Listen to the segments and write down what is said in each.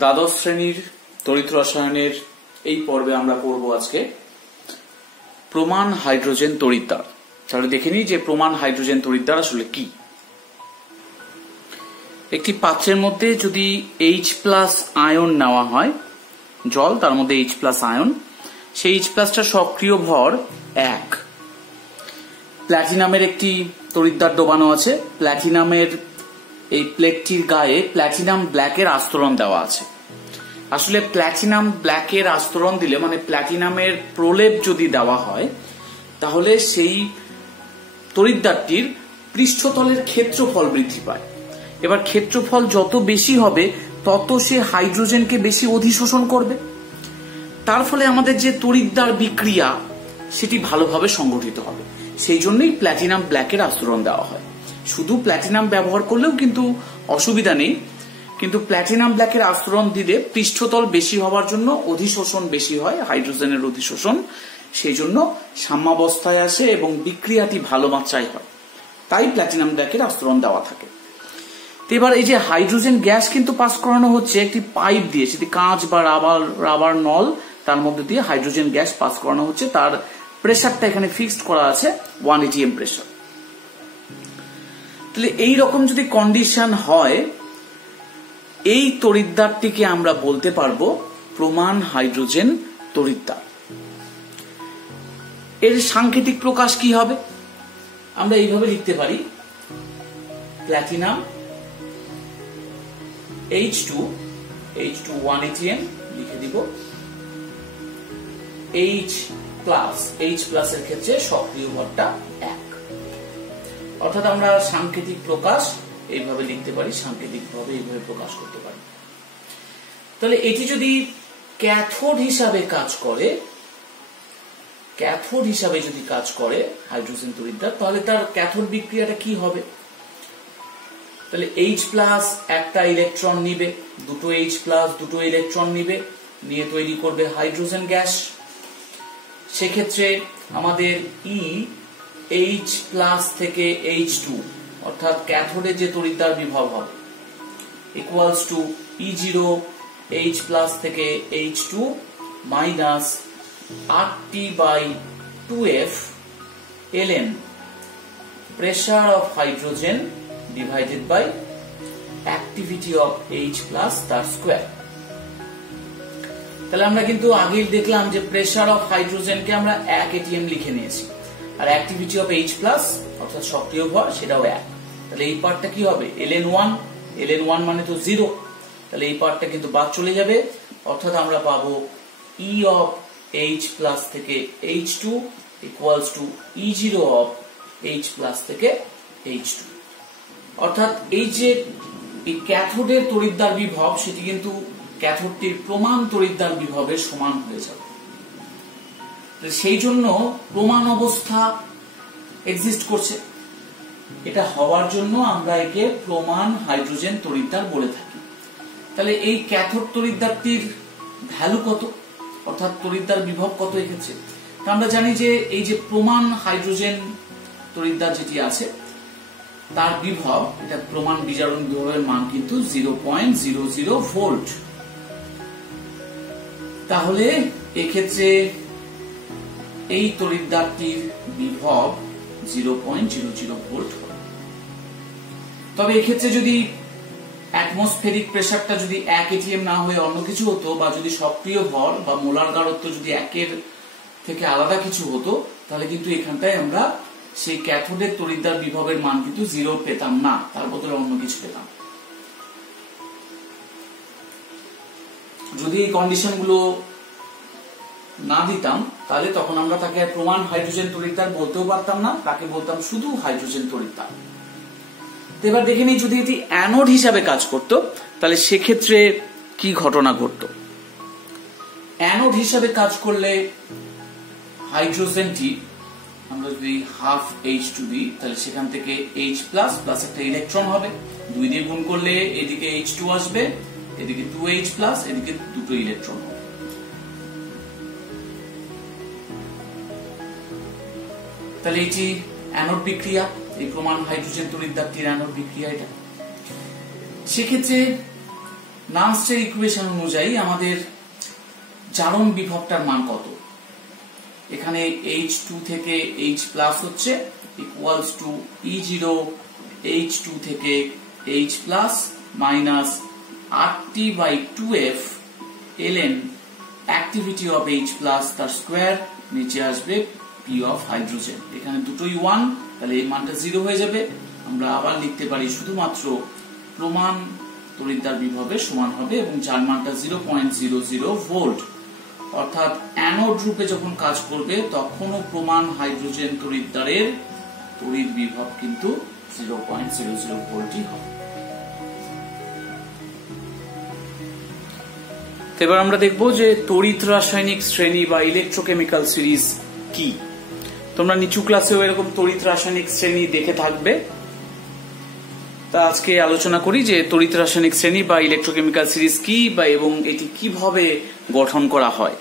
দ্বাদশ শ্রেণীর তড়িৎ রসায়নের এই পর্বে আমরা পড়ব আজকে প্রমাণ হাইড্রোজেন তড়িৎদ্বার। তাহলে দেখে নিই যে প্রমাণ হাইড্রোজেন তড়িৎদ্বার আসলে কি। একটি পাত্রের মধ্যে যদি H+ আয়ন নেওয়া হয়, জল, তার মধ্যে H+ আয়ন, সেই H+টার সক্রিয় ভর 1। প্ল্যাটিনামের একটি তড়িৎদ্বার ডোবানো আছে। প্ল্যাটিনামের এই প্লেটটির গায়ে প্ল্যাটিনাম ব্ল্যাকের আস্তরণ দেওয়া আছে। আসলে প্ল্যাটিনাম ব্ল্যাকের আস্তরণ দিলে, মানে প্ল্যাটিনামের প্রলেপ যদি দেওয়া হয়, তাহলে সেই তড়িৎদ্বারটির পৃষ্ঠতলের ক্ষেত্রফল বৃদ্ধি পায়। এবার ক্ষেত্রফল যত বেশি হবে তত সে হাইড্রোজেনকে বেশি অধিশোষণ করবে। তার ফলে আমাদের যে তড়িৎদ্বার বিক্রিয়া সেটি ভালোভাবে সংগঠিত হবে। সেই জন্যই প্ল্যাটিনাম ব্ল্যাকের আস্তরণ দেওয়া হয়। শুধু প্ল্যাটিনাম ব্যবহার করলেও কিন্তু অসুবিধা নেই, কিন্তু প্ল্যাটিনাম ব্ল্যাকের আস্তরণ দিলে পৃষ্ঠতল বেশি হওয়ার জন্য অধিশোষণ বেশি হয়, হাইড্রোজেনের অধিশোষণ, সেই জন্য সাম্যাবস্থায় আসে এবং বিক্রিয়াটি ভালো মাত্রায় হয়। তাই প্ল্যাটিনাম ব্ল্যাকের আস্তরণ দেওয়া থাকে। এবার এই যে হাইড্রোজেন গ্যাস কিন্তু পাস করানো হচ্ছে একটি পাইপ দিয়ে, সেটি কাঁচ বা রাবার নল, তার মধ্যে দিয়ে হাইড্রোজেন গ্যাস পাস করানো হচ্ছে। তার প্রেসারটা এখানে ফিক্সড করা আছে 1 atm প্রেসার। তাহলে এইরকম যদি কন্ডিশন হয়, এই তড়িৎদ্বারটিকে আমরা বলতে পারবো প্রমাণ হাইড্রোজেন তড়িৎদ্বার। এর সাংকেতিক প্রকাশ কি হবে? আমরা এইভাবে লিখতে পারি, প্ল্যাটিনাম H2 1 atm লিখে দিব, H+ এর ক্ষেত্রে সক্রিয় ভরটা 1। অর্থাৎ আমরা সাংকেতিক প্রকাশ এইভাবে লিখতে পারি, সাংকেতিক ভাবে এইভাবে প্রকাশ করতে পারি। তাহলে এটি যদি ক্যাথোড হিসাবে কাজ করে হাইড্রোজেন তড়িৎদ্বার, তাহলে তার ক্যাথোড বিক্রিয়াটা কি হবে? তাহলে H+ একটা ইলেকট্রন নিবে, দুটো H+ দুটো ইলেকট্রন নিবে, নিয়ে তৈরি করবে হাইড্রোজেন গ্যাস। সেক্ষেত্রে আমাদের H+ থেকে H2, অর্থাৎ ক্যাথোডের যে তড়িৎদ্বার বিভব হবে, ইকুয়ালস টু E0 H+ থেকে H2 minus RT/2F ln pressure of hydrogen divided by activity of H+ তার স্কয়ার। তাহলে আমরা কিন্তু আগেই দেখলাম যে প্রেসার অফ হাইড্রোজেনকে আমরা 1 atm লিখে নিয়েছি, আর অ্যাক্টিভিটি অফ H+ অর্থাৎ সক্রিয় ভর সেটাও 1। তাহলে এই পার্টটা কি হবে? ln1 মানে তো 0, তাহলে এই পার্টটা কিন্তু বাদ চলে যাবে। অর্থাৎ আমরা পাবো E of H+ থেকে H2 equals to E0 of H+ থেকে H2। অর্থাৎ এই যে ক্যাথোডের তড়িৎদ্বার বিভব, সেটি কিন্তু ক্যাথোডটির প্রমাণ তড়িৎদ্বার বিভবের সমান হয়ে যাবে। সেই জন্য প্রমাণ অবস্থা এক্সিস্ট করছে। এটা হওয়ার জন্য আমরা একে প্রমাণ হাইড্রোজেন তড়িৎদ্বার বলে থাকি। তাহলে এই ক্যাথোড তড়িৎদ্বারটির ভ্যালু কত, অর্থাৎ তড়িৎদ্বার বিভব কত এক্ষেত্রে? তা আমরা জানি যে এই যে প্রমাণ হাইড্রোজেন তড়িৎদ্বার যেটি আছে, তার বিভব, এটা প্রমাণ বিজারণ বিভবের মান কিন্তু 0.00 ভোল্ট। তাহলে এক্ষেত্রে এই তড়িৎদ্বারটির বিভব 0.00 ভোল্ট হবে। তবে এক্ষেত্রে যদি অ্যাটমসফেরিক প্রেসারটা যদি 1 atm না হয়ে অন্য কিছু হতো, বা যদি সক্রিয় ভর বা মোলার গাঢ়ত্ব যদি 1 থেকে আলাদা কিছু হতো, তাহলে কিন্তু এখানটায় আমরা সেই ক্যাথোডের তড়িৎদ্বার বিভবের মান কিন্তু 0 পেতাম না, তার বদলে অন্য কিছু পেতাম। যদি এই কন্ডিশনগুলো না দিতাম, তাহলে তখন আমরা তাকে প্রমাণ হাইড্রোজেন তড়িৎদ্বার বলতেও পারতাম না, তাকে বলতাম শুধু হাইড্রোজেন তড়িৎদ্বার। এবার দেখে নিই, যদি এটি অ্যানোড হিসাবে কাজ করত, তাহলে সেক্ষেত্রে কি ঘটনা ঘটত? অ্যানোড হিসাবে কাজ করলে হাইড্রোজেনটি আমরা যদি হাফ H2 দিই, তাহলে সেখান থেকে H+ প্লাস একটা ইলেকট্রন হবে, 2 দিয়ে গুণ করলে এদিকে H2 আসবে, এদিকে 2H+, এদিকে দুটো ইলেকট্রন হবে। তাহলে এটি অ্যানোড বিক্রিয়া, এই প্রমাণ হাইড্রোজেন তড়িৎদ্বারটির অ্যানোড বিক্রিয়া এটা। সেক্ষেত্রে নার্সের ইকুয়েশন অনুযায়ী আমাদের জারণ বিভবটার মান কত? এখানে H2 থেকে H প্লাস হচ্ছে ইকুয়ালস টু E0 H2 থেকে H plus minus RT/2F ln activity of H plus তার স্কোয়ার, নিচে আসবে P অফ হাইড্রোজেন। এখানে দুটোই 1, তাহলে এই মানটা 0 হয়ে যাবে। আমরা আবার লিখতে পারি শুধুমাত্র প্রমাণ তড়িৎদ্বার বিভবের সমান হবে এবং যার মানটা 0.00 ভোল্ট। অর্থাৎ অ্যানোড রূপে যখন কাজ করবে তখনও প্রমাণ হাইড্রোজেন তড়িৎদ্বারের তড়িৎ বিভব কিন্তু 0.00 ভোল্টই হবে। এবার আমরা দেখব যে তড়িৎ রাসায়নিক শ্রেণী বা ইলেকট্রোকেমিক্যাল সিরিজ কি। তোমরা নিচু ক্লাসেও এরকম তড়িৎ রাসায়নিক শ্রেণী দেখে থাকবে। তা আজকে আলোচনা করি যে তড়িৎ রাসায়নিক শ্রেণী বা ইলেকট্রোকেমিক্যাল সিরিজ কি বা এবং এটি কিভাবে গঠন করা হয়।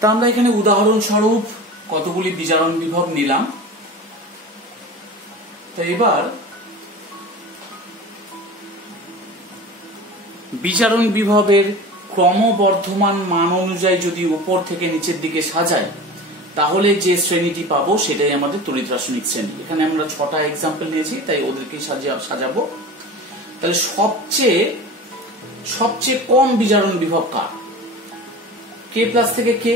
তা আমরা এখানে উদাহরণস্বরূপ কতগুলি বিজারণ বিভব নিলাম। তো এবার বিজারণ বিভবের ক্রমবর্ধমান মান অনুযায়ী যদি উপর থেকে নিচের দিকে সাজাই তাহলে যে শ্রেণীটি পাবো সেটাই আমাদের তড়িৎ রাসায়নিক শ্রেণী। এখানে আমরা 6টা এক্সাম্পল নিয়েছি, তাই ওদেরকে সাজাবো। তাহলে সবচেয়ে কম বিজারণ বিভব কার? কে প্লাস থেকে কে।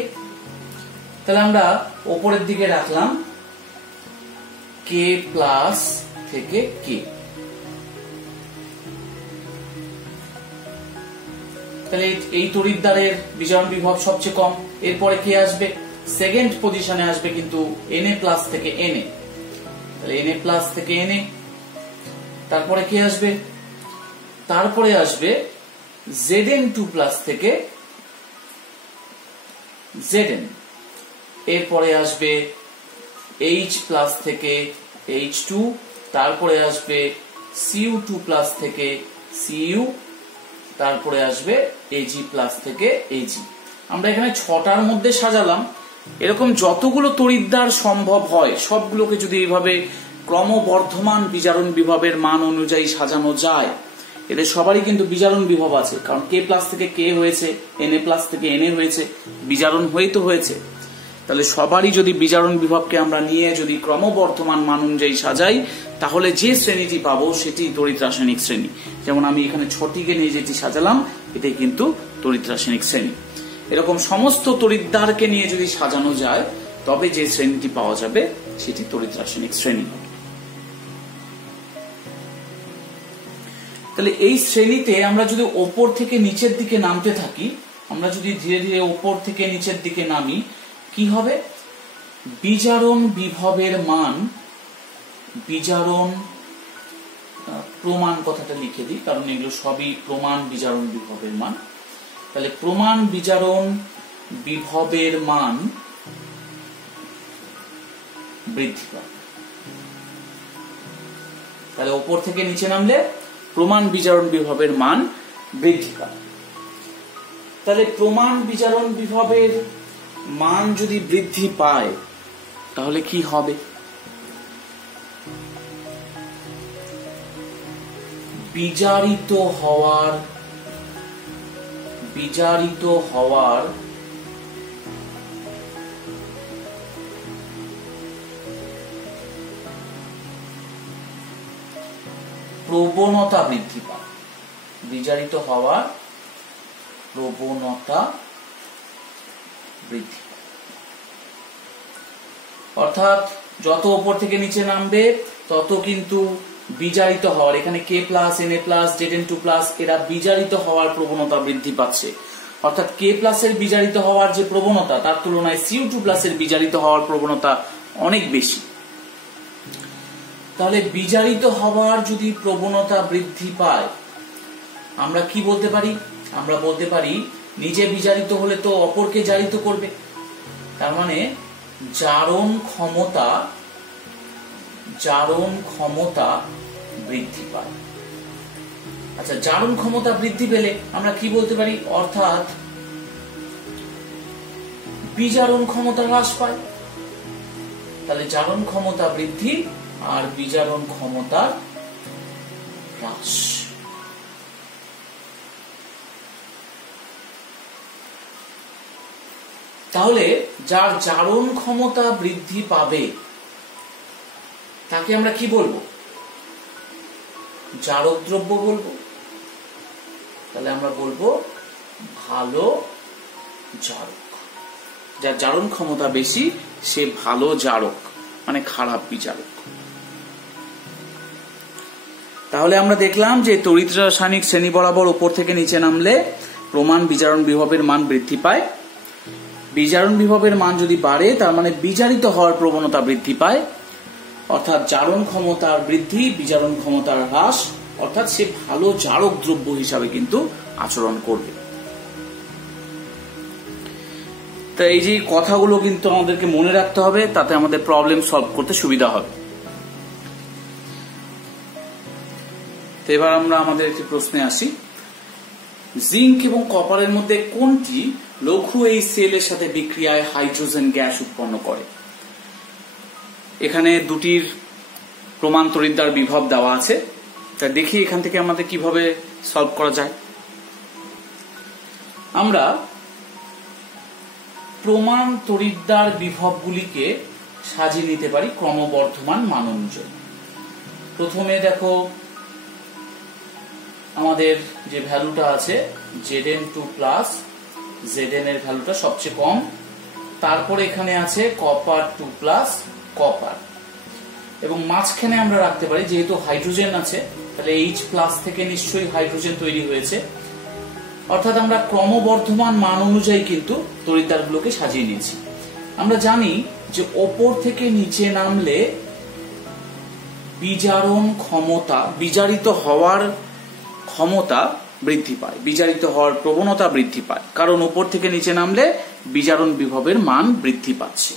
তাহলে আমরা উপরের দিকে রাখলাম কে প্লাস থেকে কে। তাহলে এই তড়িৎদ্বারের বিজারণ বিভব সবচেয়ে কম। এরপরে কে আসবে? সেকেন্ড পজিশনে আসবে কিন্তু Na প্লাস থেকে Na। তাহলে Na প্লাস থেকে Na। তারপরে কে আসবে? তারপরে আসবে Zn2 প্লাস থেকে Zn। এরপরে আসবে H প্লাস থেকে H2। তারপরে আসবে Cu2 প্লাস থেকে Cu। তারপরে আসবে Ag প্লাস থেকে Ag। আমরা এখানে 6টার মধ্যে সাজালাম। এরকম যতগুলো তড়িৎদ্বার সম্ভব হয় সবগুলোকে যদি এইভাবে ক্রমবর্ধমান বিজারণ বিভবের মান অনুযায়ী সাজানো যায়, এদের সবারই কিন্তু বিজারণ বিভব আছে, কারণ কে প্লাস থেকে কে হয়েছে, Na প্লাস থেকে Na হয়েছে, বিজারণ হয়েছে। তাহলে সবারই যদি বিজারণ বিভবকে আমরা নিয়ে যদি ক্রমবর্ধমান মান অনুযায়ী সাজাই তাহলে যে শ্রেণীটি পাবো সেটি তড়িৎ রাসায়নিক শ্রেণী। যেমন আমি এখানে 6টিকে নিয়ে যেটি সাজালাম এটাই কিন্তু তড়িৎ রাসায়নিক শ্রেণী। এরকম সমস্ত তড়িৎদ্বারকে নিয়ে যদি সাজানো যায় তবে যে শ্রেণীটি পাওয়া যাবে সেটি তড়িৎ রাসায়নিক শ্রেণী। তাহলে এই শ্রেণীতে আমরা যদি ওপর থেকে নিচের দিকে নামতে থাকি, আমরা যদি ধীরে ধীরে ওপর থেকে নিচের দিকে নামি, কি হবে? বিজারণ বিভবের মান, বিজারণ প্রমাণ কথাটা লিখে দিই কারণ এগুলো সবই প্রমাণ বিজারণ বিভবের মান। তাহলে প্রমাণ বিজারণ বিভবের মান বৃদ্ধি পায়। তাহলে ওপর থেকে নিচে নামলে প্রমাণ বিজারণ বিভবের মান বৃদ্ধি পায়। তাহলে প্রমাণ বিজারণ বিভবের মান যদি বৃদ্ধি পায় তাহলে কি হবে? বিজারিত হওয়ার প্রবণতা বৃদ্ধি পায়। বিজারিত হওয়ার প্রবণতা বৃদ্ধি পায়। অর্থাৎ যত উপর থেকে নিচে নামবে তত কিন্তু বিজারিত হওয়ার, এখানে কে plus Na plus Zn2 plus এরা বিজারিত হওয়ার প্রবণতা বৃদ্ধি পাচ্ছে। অর্থাৎ কে প্লাসের বিজারিত হওয়ার যে প্রবণতা তার তুলনায় Cu2 প্লাসের বিজারিত হওয়ার প্রবণতা অনেক বেশি। তাহলে বিজারিত হওয়ার যদি প্রবণতা বৃদ্ধি পায় আমরা কি বলতে পারি? আমরা বলতে পারি নিজে বিজারিত হলে তো অপরকে জারিত করবে, তার মানে জারণ ক্ষমতা বৃদ্ধি পায়। আচ্ছা, জারণ ক্ষমতা বৃদ্ধি পেলে আমরা কি বলতে পারি? অর্থাৎ বিজারণ ক্ষমতা হ্রাস পায়। তাহলে জারণ ক্ষমতা বৃদ্ধি আর বিজারণ ক্ষমতা হ্রাস। তাহলে যার জারণ ক্ষমতা বৃদ্ধি পাবে তাকে আমরা কি বলবো? জারক দ্রব্য বলবো। তাহলে আমরা বলবো ভালো জারক। যার জারণ ক্ষমতা বেশি সে ভালো জারক, মানে খারাপ বিজারক। তাহলে আমরা দেখলাম যে তড়িৎ রাসায়নিক শ্রেণী বরাবর উপর থেকে নিচে নামলে প্রমাণ বিজারণ বিভবের মান বৃদ্ধি পায়। বিজারণ বিভবের মান যদি বাড়ে তার মানে বিজারিত হওয়ার প্রবণতা বৃদ্ধি পায়, অর্থাৎ জারণ ক্ষমতার বৃদ্ধি, বিজারণ ক্ষমতার হ্রাস, অর্থাৎ সে ভালো জারক দ্রব্য হিসাবে কিন্তু আচরণ করবে। তো এই যে কথাগুলো কিন্তু আমাদেরকে মনে রাখতে হবে, তাতে আমাদের প্রবলেম সলভ করতে সুবিধা হবে। তো এবার আমরা আমাদের একটি প্রশ্নে আসি। জিঙ্ক এবং কপারের মধ্যে কোনটি লঘু এই সেলের সাথে বিক্রিয়ায় হাইড্রোজেন গ্যাস উৎপন্ন করে? এখানে দুটির প্রমাণ তড়িৎদ্বার বিভব দেওয়া আছে, তা দেখি এখান থেকে আমাদের কিভাবে সলভ করা যায়। আমরা প্রমাণ তড়িৎদ্বার বিভবগুলিকে সাজিয়ে নিতে পারি ক্রমবর্ধমান মান অনুযায়ী। প্রথমে দেখো আমাদের যে ভ্যালুটা আছে Zn2 প্লাস Zn এর ভ্যালুটা সবচেয়ে কম, তারপরে এখানে আছে কপার 2 প্লাস কপার, এবং মাঝখানে আমরা রাখতে পারি যেহেতু হাইড্রোজেন আছে তাহলে H প্লাস থেকে নিশ্চয়ই হাইড্রোজেন তৈরি হয়েছে, অর্থাৎ আমরা ক্রমবর্ধমান মান অনুযায়ী কিন্তু তড়িৎদ্বারগুলোকে সাজিয়ে নিয়েছি। আমরা জানি যে ওপর থেকে নিচে নামলে বিজারণ ক্ষমতা, বিজারিত হওয়ার ক্ষমতা বৃদ্ধি পায়, বিজারিত হওয়ার প্রবণতা বৃদ্ধি পায়, কারণ উপর থেকে নিচে নামলে বিজারণ বিভবের মান বৃদ্ধি পাচ্ছে।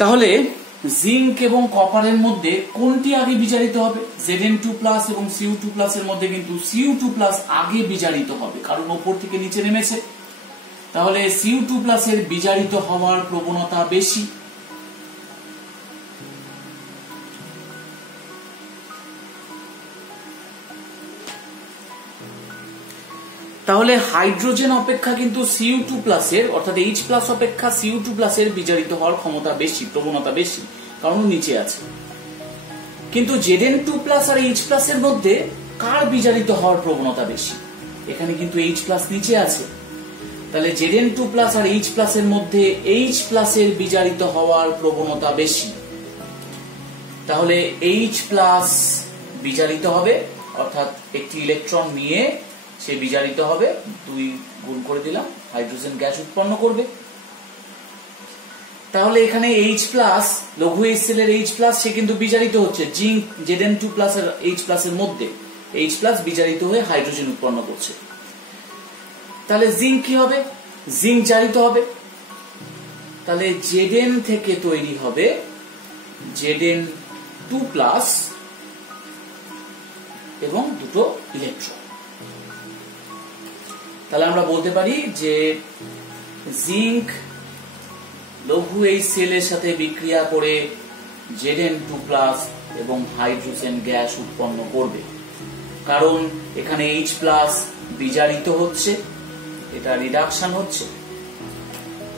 তাহলে জিঙ্ক এবং কপারের মধ্যে কোনটি আগে বিজারিত হবে? Zn2 প্লাস এবং Cu2 প্লাস এর মধ্যে কিন্তু Cu2 প্লাস আগে বিজারিত হবে, কারণ উপর থেকে নিচে নেমেছে। তাহলে Cu2 প্লাস এর বিজারিত হওয়ার প্রবণতা বেশি। তাহলে হাইড্রোজেন অপেক্ষা কিন্তু Cu2 প্লাসের, অর্থাৎ H প্লাস অপেক্ষা Cu2 প্লাসের বিজারিত হওয়ার ক্ষমতা বেশি, প্রবণতা বেশি, কারণ নিচে আছে। কিন্তু Zn2 প্লাস আর H প্লাসের মধ্যে কার বিজারিত হওয়ার প্রবণতা বেশি? এখানে কিন্তু H প্লাস নিচে আছে, তাহলে Zn2 প্লাস আর H প্লাসের মধ্যে H প্লাসের বিজারিত হওয়ার প্রবণতা বেশি। তাহলে H প্লাস বিজারিত হবে, অর্থাৎ একটি ইলেকট্রন নিয়ে সে বিজারিত হবে, 2 গুণ করে দিলাম, হাইড্রোজেন গ্যাস উৎপন্ন করবে। তাহলে এখানে H প্লাস, লঘু H সেলের H প্লাস সে কিন্তু বিজারিত হচ্ছে জিঙ্ক Zn2 প্লাস আর H প্লাস এর মধ্যে, H প্লাস বিজারিত হয়ে হাইড্রোজেন উৎপন্ন করছে। তাহলে জিঙ্ক কি হবে? জিঙ্ক জারিত হবে। তাহলে Zn থেকে তৈরি হবে Zn2 প্লাস এবং দুটো ইলেকট্রন। তাহলে আমরা বলতে পারি যে জিঙ্ক লঘু এই সেলের সাথে বিক্রিয়া করে Zn2 প্লাস এবং হাইড্রোজেন গ্যাস উৎপন্ন করবে, কারণ এখানে H প্লাস বিজারিত হচ্ছে, এটা রিডাকশন হচ্ছে।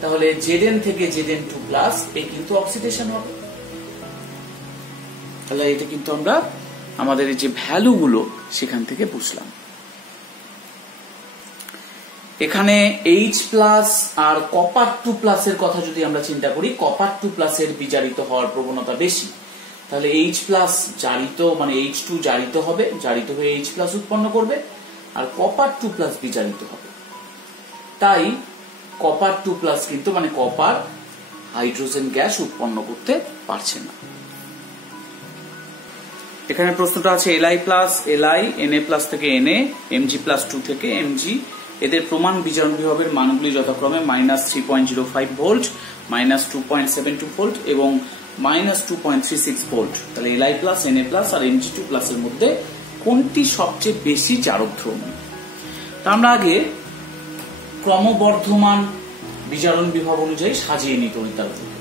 তাহলে Zn থেকে Zn2 প্লাস এ কিন্তু অক্সিডেশন হবে। তাহলে এটা কিন্তু আমরা আমাদের এই যে ভ্যালুগুলো সেখান থেকে বুঝলাম। এখানে H প্লাস আর কপার 2 প্লাস এর কথা যদি আমরা চিন্তা করি, কপার 2 প্লাস এর বিজারিত হওয়ার প্রবণতা বেশি। তাহলে H প্লাস জারিত, মানে H2 জারিত হবে, জারিত হয়ে H প্লাস উৎপন্ন করবে, আর কপার 2 প্লাস বিজারিত হবে। তাই কপার 2 প্লাস কিন্তু, মানে কপার, হাইড্রোজেন গ্যাস উৎপন্ন করতে পারছে না। এখানে প্রশ্নটা আছে Li plus Li, Na plus থেকে Na, Mg প্লাস 2 থেকে Mg, এদের প্রমাণ বিজারণ বিভবের মানগুলি যথাক্রমে -3.05 ভোল্ট, -2.72 ভোল্ট এবং -2.36 ভোল্ট। তাহলে Li প্লাস, Na প্লাস আর Mg2 প্লাস এর মধ্যে কোনটি সবচেয়ে বেশি চারকধর্মী? তা আমরা আগে ক্রমবর্ধমান বিজারণ বিভব অনুযায়ী সাজিয়ে নিই তড়িৎদ্বারগুলো।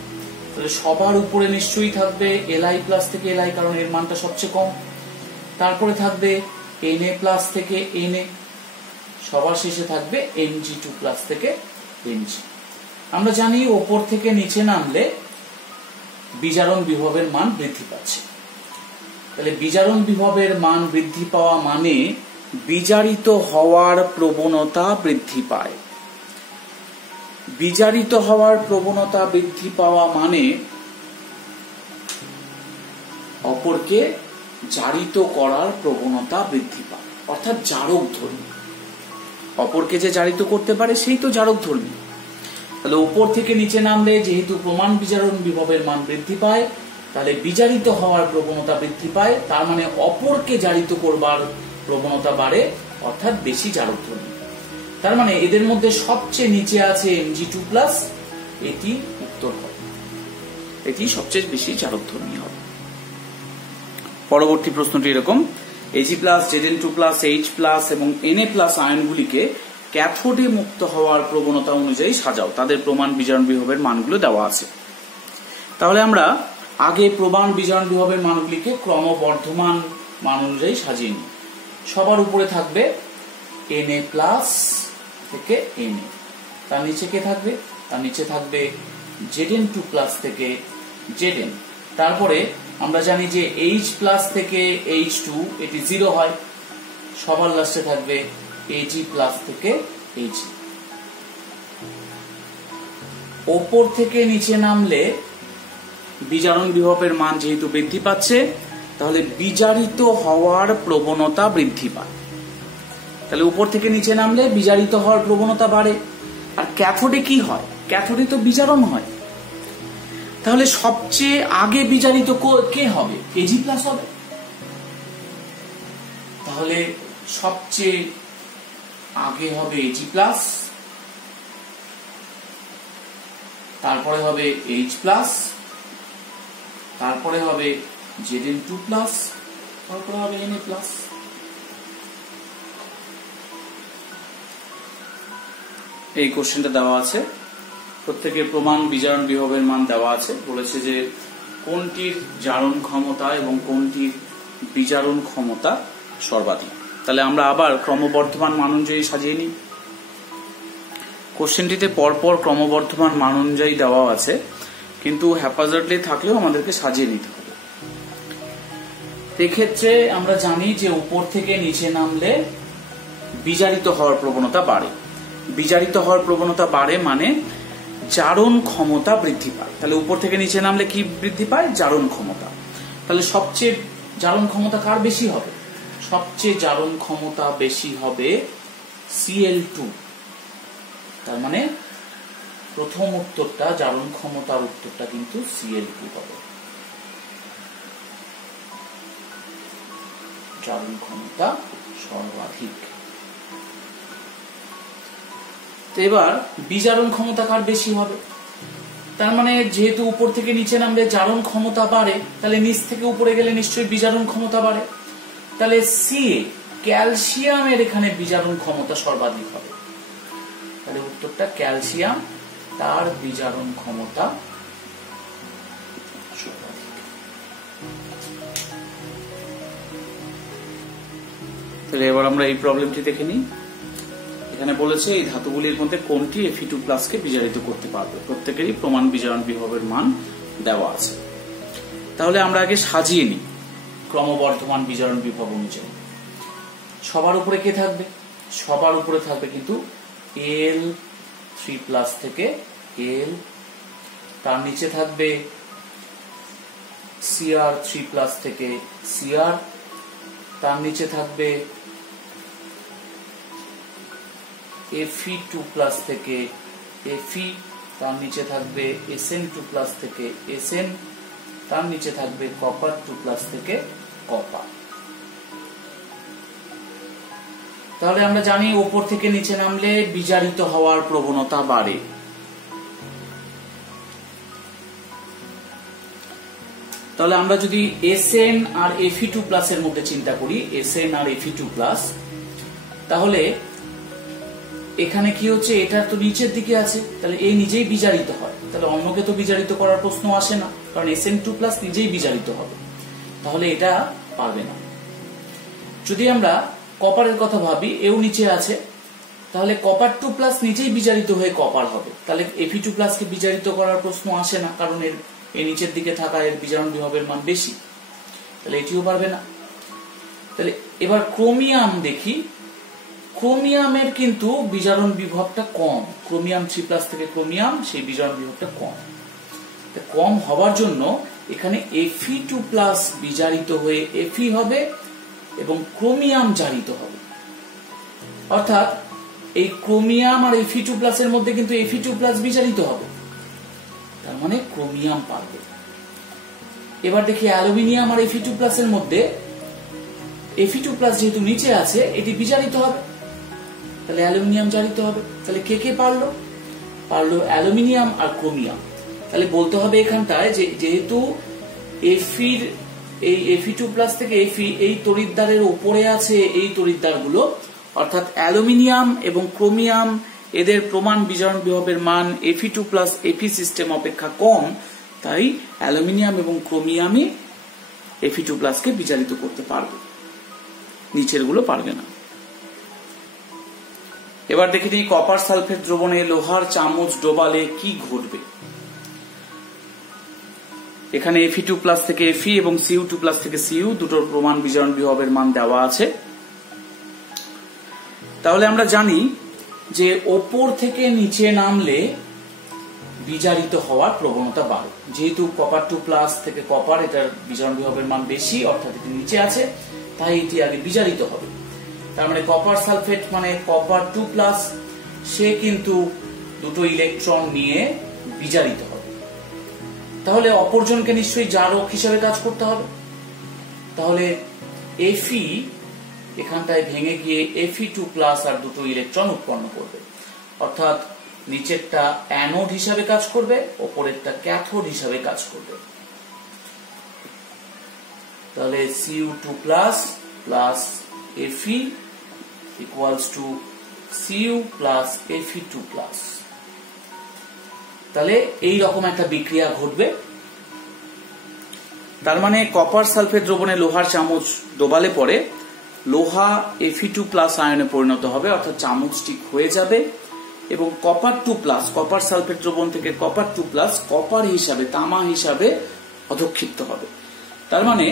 তাহলে সবার উপরে নিশ্চয়ই থাকবে Li প্লাস থেকে Li, কারণ এর মানটা সবচেয়ে কম। তারপরে থাকবে Na প্লাস থেকে Na, সবার শেষে থাকবে Mg2 প্লাস থেকে Mg। আমরা জানি উপর থেকে নিচে নামলে বিজারণ বিভবের মান বৃদ্ধি পাচ্ছে। তাহলে বিজারণ বিভবের মান বৃদ্ধি পাওয়া মানে বিজারিত হওয়ার প্রবণতা বৃদ্ধি পায়। বিজারিত হওয়ার প্রবণতা বৃদ্ধি পাওয়া মানে অপরকে জারিত করার প্রবণতা বৃদ্ধি পায়, অর্থাৎ জারক ধর্মী। অপরকে যে জারিত করতে পারে সেই তো জারক ধর্মী। তাহলে উপর থেকে নিচে নামলে যেহেতু প্রমাণ বিজারণ বিভবের মান বৃদ্ধি পায়, তাহলে বিজারিত হওয়ার প্রবণতা বৃদ্ধি পায়, তার মানে অপরকে জারিত করবার প্রবণতা বাড়ে, অর্থাৎ বেশি জারক ধর্মী। তার মানে এদের মধ্যে সবচেয়ে নিচে আছে Mg2+, এটি উত্তর হবে, এটি সবচেয়ে বেশি জারক ধর্মী হবে। পরবর্তী প্রশ্নটি এরকম, Ag+, Zn2+, H+ এবং Na+ আয়নগুলিকে ক্যাথোডে মুক্ত হওয়ার প্রবণতা অনুযায়ী সাজাও, তাদের প্রমাণ বিজারণ বিভবের মানগুলো দেওয়া আছে। তাহলে আমরা আগে প্রমাণ বিজারণ বিভবের মানগুলিকে ক্রমবর্ধমান মান অনুযায়ী সাজিয়ে নিই। সবার উপরে থাকবে Na+ থেকে Na, তার নিচে কে থাকবে? তার নিচে থাকবে Zn2+ থেকে Zn। তারপরে আমরা জানি যে H+ থেকে H2 এটি 0 হয়। সবার লাস্টে থাকবে Ag+ থেকে Ag। ওপর থেকে নিচে নামলে বিজারণ বিভবের মান যেহেতু বৃদ্ধি পাচ্ছে, তাহলে বিজারিত হওয়ার প্রবণতা বৃদ্ধি পায়। তাহলে উপর থেকে নিচে নামলে বিজারিত হওয়ার প্রবণতা বাড়ে। আর ক্যাথোডে কি হয়? ক্যাথোডে তো বিজারণ হয়। তাহলে সবচেয়ে আগে বিজারিত কে হবে? Ag+ হবে। তাহলে সবচেয়ে আগে হবে Ag+, তারপরে হবে H+, তারপরে হবে Zn2+, তারপরে হবে Na+। এই কোশ্চেনটা দেওয়া আছে, প্রত্যেকের প্রমাণ বিজারণ বিভবের মান দেওয়া আছে। বলেছে যে কোনটির জারণ ক্ষমতা এবং কোনটির বিজারণ ক্ষমতা সর্বাধিক। তাহলে আমরা আবার ক্রমবর্ধমান মান অনুযায়ী সাজিয়ে নিই। কোশ্চেনটিতে পরপর ক্রমবর্ধমান মান অনুযায়ী দেওয়া আছে, কিন্তু হ্যাপাজার্ডলি থাকলেও আমাদেরকে সাজিয়ে নিতে হবে। এক্ষেত্রে আমরা জানি যে উপর থেকে নিচে নামলে বিজারিত হওয়ার প্রবণতা বাড়ে। বিজারিত হওয়ার প্রবণতা বাড়ে মানে জারণ ক্ষমতা বৃদ্ধি পায়। তাহলে উপর থেকে নিচে নামলে কি বৃদ্ধি পায়? জারণ ক্ষমতা। তাহলে সবচেয়ে জারণ ক্ষমতা কার বেশি হবে? সবচেয়ে জারণ ক্ষমতা বেশি হবে Cl2। তার মানে প্রথম উত্তরটা, জারণ ক্ষমতার উত্তরটা কিন্তু Cl2 হবে। জারণ ক্ষমতা সর্বাধিক। এবার বিজারণ ক্ষমতা কার বেশি হবে? তার মানে যেহেতু উপর থেকে নিচে নামলে জারণ ক্ষমতা বাড়ে, তাহলে নিচ থেকে উপরে গেলে নিশ্চয়ই বিজারণ ক্ষমতা বাড়ে। তাহলে Ca, ক্যালসিয়ামের এখানে বিজারণ ক্ষমতা সর্বাধিক হবে। তাহলে উত্তরটা ক্যালসিয়াম, তার বিজারণ ক্ষমতা সর্বাধিক। তাহলে এবার আমরা এই প্রবলেমটি দেখে নিই। এখানে বলেছে এই ধাতুগুলির মধ্যে কোনটি Fe2+ কে বিজারিত করতে পারবে। প্রত্যেকেরই প্রমাণ বিজারণ বিভবের মান দেওয়া আছে। তাহলে আমরা আগে সাজিয়ে নিই ক্রমবর্ধমান বিজারণ বিভব অনুযায়ী। সবার উপরে কে থাকবে? সবার উপরে থাকবে কিন্তু Al3+ থেকে Al, তার নিচে থাকবে Cr3+ থেকে Cr, তার নিচে থাকবে Fe2+ থেকে Fe, তার নিচে থাকবে Sn2+ থেকে Sn, তার নিচে থাকবে Copper2+ থেকে Copper। তাহলে আমরা জানি উপর থেকে নিচে নামলে বিজারিত হওয়ার প্রবণতা বাড়ে। তাহলে আমরা যদি Sn আর Fe2+ এর মধ্যে চিন্তা করি, Sn আর Fe2+, তাহলে এখানে কি হচ্ছে? এটা তো নিচের দিকে আছে, তাহলে এই নিজেই বিজারিত হয়। তাহলে অন্যকে তো বিজারিত করার প্রশ্ন আসে না, কারণ Sn2+ নিজেই বিজারিত হবে। তাহলে এটা পারবে না। যদি আমরা কপারের কথা ভাবি, এও নিচে আছে, তাহলে কপার 2 প্লাস নিচেই বিজারিত হয়ে কপার হবে, তাহলে Fe2 প্লাসকে বিজারিত করার প্রশ্ন আসে না, কারণ এর নিচের দিকে থাকা এর বিজারণ বিভবের মান বেশি, তাহলে এটিও পারবে না। তাহলে এবার ক্রোমিয়াম দেখি, ক্রোমিয়ামের কিন্তু বিজারণ বিভবটা কম, ক্রোমিয়াম 3 প্লাস থেকে ক্রোমিয়াম সেই বিজারণ বিভবটা কম, কম হওয়ার জন্য এখানে Fe2 প্লাস বিজারিত হয়ে Fe হবে এবং ক্রোমিয়াম জারিত হবে, অর্থাৎ এই ক্রোমিয়াম আর Fe2 প্লাস এর মধ্যে কিন্তু Fe2 প্লাস বিজারিত হবে, তার মানে ক্রোমিয়াম পারবে। এবার দেখি অ্যালুমিনিয়াম আর Fe2 প্লাস এর মধ্যে Fe2 প্লাস যেহেতু নিচে আছে এটি বিজারিত হবে, তাহলে অ্যালুমিনিয়াম জারিত হবে। তাহলে কে কে পারলো? পারলো অ্যালুমিনিয়াম আর ক্রোমিয়াম। তাহলে বলতে হবে এখানটায় যে যেহেতু Feর এই Fe2 প্লাস থেকে Fe এই তড়িৎদ্বারের উপরে আছে এই তড়িৎদ্বারগুলো, অর্থাৎ অ্যালুমিনিয়াম এবং ক্রোমিয়াম এদের প্রমাণ বিজারণ বিভবের মান Fe2 প্লাস Fe সিস্টেম অপেক্ষা কম, তাই অ্যালুমিনিয়াম এবং ক্রোমিয়ামই Fe2 প্লাসকে বিজারিত করতে পারবে, নিচের গুলো পারবে না। এবার দেখে নিই কপার সালফেট দ্রবণে লোহার চামচ ডোবালে কি ঘটবে। এখানে Fe2 প্লাস থেকে Fe এবং Cu2 প্লাস থেকে Cu দুটোর প্রমাণ বিজারণ বিভবের মান দেওয়া আছে। তাহলে আমরা জানি যে ওপর থেকে নিচে নামলে বিজারিত হওয়ার প্রবণতা বাড়ে, যেহেতু কপার 2 প্লাস থেকে কপার এটার বিজারণ বিভবের মান বেশি, অর্থাৎ এটি নিচে আছে, তাই এটি আগে বিজারিত হবে। তার মানে কপার সালফেট মানে কপার 2 প্লাস সে কিন্তু দুটো ইলেকট্রন নিয়ে বিজারিত হবে, তাহলে অপরজনকে নিশ্চয়ই জারক হিসেবে কাজ করতে হবে। তাহলে Fe এখানটায় ভেঙে গিয়ে Fe2 প্লাস আর দুটো ইলেকট্রন উৎপন্ন করবে, অর্থাৎ নিচেরটা অ্যানোড হিসাবে কাজ করবে, ওপরেরটা ক্যাথোড হিসাবে কাজ করবে। তাহলে Cu2 plus plus Fe equals to Cu plus Fe2 plus. তাহলে এই রকম একটা বিক্রিয়া ঘটবে। তার মানে কপার সালফেট দ্রবণে লোহার চামচ ডোবালে পরে লোহা Fe2 প্লাস আয়নে পরিণত হবে, অর্থাৎ চামচটি হয়ে যাবে এবং কপার 2 প্লাস কপার সালফেট দ্রবণ থেকে কপার 2 প্লাস কপার হিসাবে তামা হিসাবে অধক্ষিপ্ত হবে। তার মানে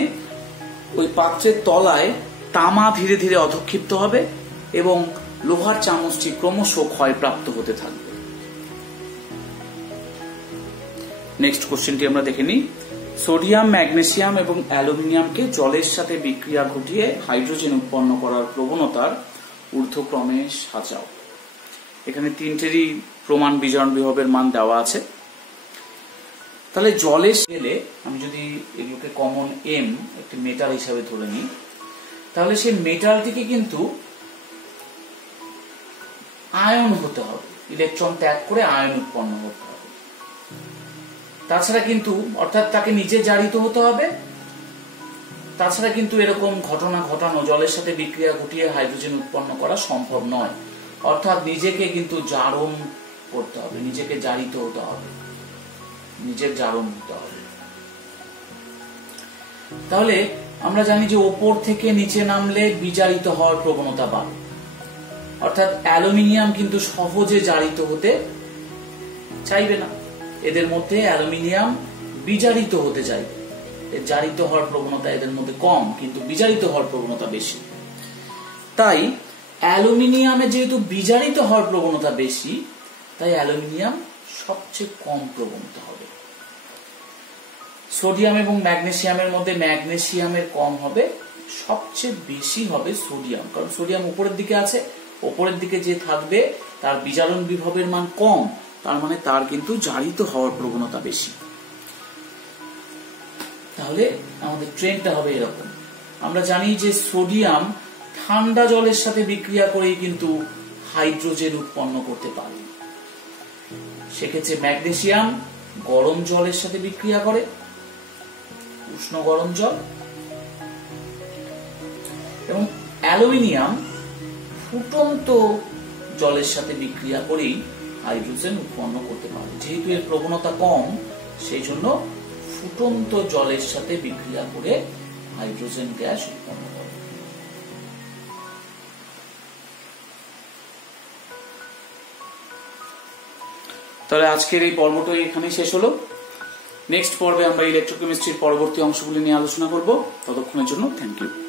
ওই পাত্রের তলায় তামা ধীরে ধীরে অধক্ষিপ্ত হবে এবং লোহার চামচটি ক্রমশ ক্ষয়প্রাপ্ত হতে থাকবে। নেক্সট কোশ্চেনটি আমরা দেখে নিই। সোডিয়াম, ম্যাগনেসিয়াম এবং অ্যালুমিনিয়ামকে জলের সাথে বিক্রিয়া ঘটিয়ে হাইড্রোজেন উৎপন্ন করার প্রবণতার ঊর্ধ্বক্রমে সাজাও। এখানে তিনটেরই প্রমাণ বিজারণ বিভবের মান দেওয়া আছে। তাহলে জলে গেলে আমি যদি এগুলোকে কমন M একটি মেটাল হিসাবে ধরে নিই, তাহলে সেই মেটালটিকে কিন্তু আয়ন হতে হবে, ইলেকট্রন ত্যাগ করে আয়ন উৎপন্ন হতে হবে। তাছাড়া কিন্তু অর্থাৎ তাকে নিজে জারিত হতে হবে, তাছাড়া কিন্তু এরকম ঘটনা ঘটানো জলের সাথে বিক্রিয়া ঘটিয়ে হাইড্রোজেন উৎপন্ন করা সম্ভব নয়, অর্থাৎ নিজেকে কিন্তু জারণ করতে হবে, নিজেকে জারিত হতে হবে, নিজের জারণ হতে হবে। তাহলে আমরা জানি যে ওপর থেকে নিচে নামলে বিজারিত হওয়ার প্রবণতা বাড়ে, অর্থাৎ অ্যালুমিনিয়াম কিন্তু সহজে জারিত হতে চাইবে না, এদের মধ্যে অ্যালুমিনিয়াম বিজারিত হতে চাইবে, এর জারিত হওয়ার প্রবণতা এদের মধ্যে কম, কিন্তু বিজারিত হওয়ার প্রবণতা বেশি। তাই অ্যালুমিনিয়ামে যেহেতু বিজারিত হওয়ার প্রবণতা বেশি, তাই অ্যালুমিনিয়াম সবচেয়ে কম প্রবণতা হবে। সোডিয়াম এবং ম্যাগনেসিয়ামের মধ্যে ম্যাগনেসিয়ামের কম হবে, সবচেয়ে বেশি হবে সোডিয়াম, কারণ সোডিয়াম উপরের দিকে আছে, উপরের দিকে যে থাকবে তার বিজারণ বিভবের মান কম, তার মানে তার কিন্তু জারিত হওয়ার প্রবণতা বেশি। তাহলে আমাদের ট্রেন্ডটা হবে এরকম। আমরা জানি যে সোডিয়াম ঠান্ডা জলের সাথে বিক্রিয়া করেই কিন্তু হাইড্রোজেন উৎপন্ন করতে পারে, সেক্ষেত্রে ম্যাগনেসিয়াম গরম জলের সাথে বিক্রিয়া করে, উষ্ণ গরম জল, এবং অ্যালুমিনিয়াম ফুটন্ত জলের সাথে বিক্রিয়া করেই হাইড্রোজেন উৎপন্ন করতে পারে। যেহেতু এর প্রবণতা কম, সেই জন্য ফুটন্ত জলের সাথে বিক্রিয়া করে হাইড্রোজেন গ্যাস উৎপন্ন করে। তাহলে আজকের এই পর্বটা এখানেই শেষ হলো। নেক্সট পর্বে আমরা ইলেকট্রোকেমিস্ট্রির পরবর্তী অংশগুলি নিয়ে আলোচনা করব। ততক্ষণের জন্য থ্যাংক ইউ।